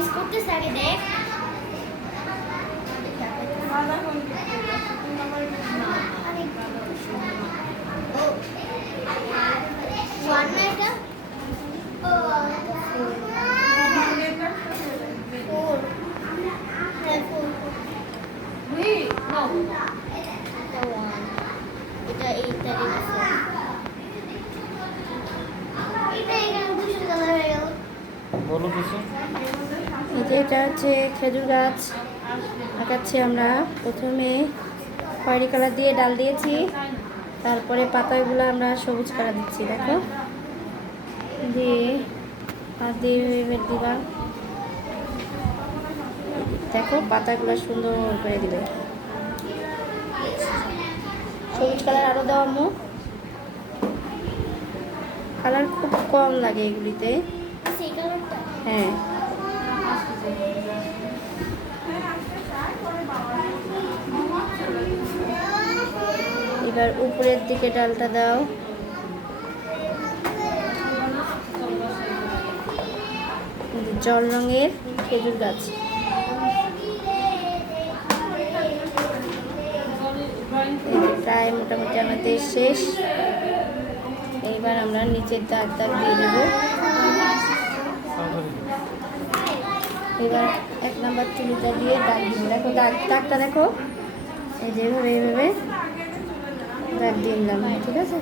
Miss করতেছে আগে দেখ ওয়ান না এটা ও ফোর এটা এই তারিখ বলো কিছু। এটা হচ্ছে খেজুর গাছ আঁকাচ্ছি আমরা। প্রথমে খয়েরি কালার দিয়ে ডাল দিয়েছি, তারপরে পাতাগুলো আমরা সবুজ কালার দিচ্ছি। দেখো দিয়ে হাত দিয়ে দিবা। দেখো পাতাগুলো সুন্দর করে দিবে। সবুজ কালার আরও দেওয়া মুখ কালার খুব কম লাগে এগুলিতে। হ্যাঁ এবার উপরের দিকে ডালটা দাও। জল রঙের খেজুর গাছ। প্রায় মোটামুটি আমাদের শেষ। এইবার আমরা নিচের দাগ দাগ দিয়ে দেব। এবার 1 নাম্বার চুলিটা দিয়ে দাগ দিব। দেখো দাগটা দেখো, এই যে এইভাবে দাগ দিয়ে নিলাম। ঠিক আছে।